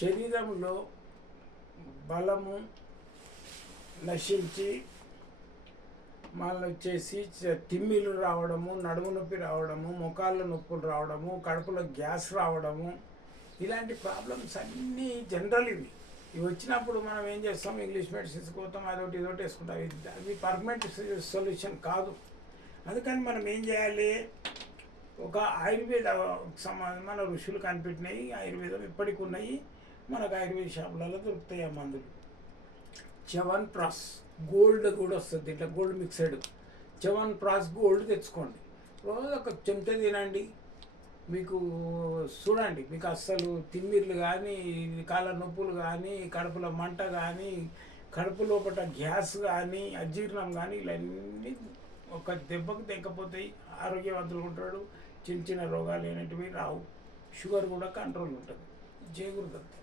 శరీరంలో బలము నశించి మళ్ళీ వచ్చేసి తిమ్మిలు రావడము నడుము నొప్పి రావడము ముఖాల్లో నొప్పులు రావడము కడుపులో గ్యాస్ రావడము ఇలాంటి ప్రాబ్లమ్స్ అన్నీ జనరల్ ఇవి. ఇవి వచ్చినప్పుడు మనం ఏం చేస్తాం? ఇంగ్లీష్ మెడిసిన్స్ పోతాం అదొకటి ఇదొకటి వేసుకుంటాం. ఇది- అవి పర్మనెంట్ సొల్యూషన్ కాదు. అందుకని మనం ఏం చేయాలి? ఒక ఆయుర్వేద సంబంధం మన ఋషులు కనిపెట్టినాయి ఆయుర్వేదం ఇప్పటికి ఉన్నాయి. మనకు ఆయుర్వేద షాపులలో దొరుకుతాయి ఆ మందులు. చవన్ ప్రాస్ గోల్డ్ కూడా వస్తుంది ఇట్లా గోల్డ్ మిక్సడ్. చవన్ ప్రాస్ గోల్డ్ తెచ్చుకోండి. రోజు ఒక చెంచా తినండి. మీకు చూడండి మీకు అస్సలు తిమ్మిర్లు కానీ కాళ్ళ నొప్పులు కానీ కడుపులో మంట కానీ కడుపు లోపల గ్యాస్ కానీ అజీర్ణం కానీ ఇవన్నీ ఒక దెబ్బకు తెగ్గపోతాయి ఆరోగ్యవంతులు ఉంటాడు చిన్న చిన్న రోగాలు అనేటివి రావు. షుగర్ కూడా కంట్రోల్ ఉంటుంది. జయగురుదత్త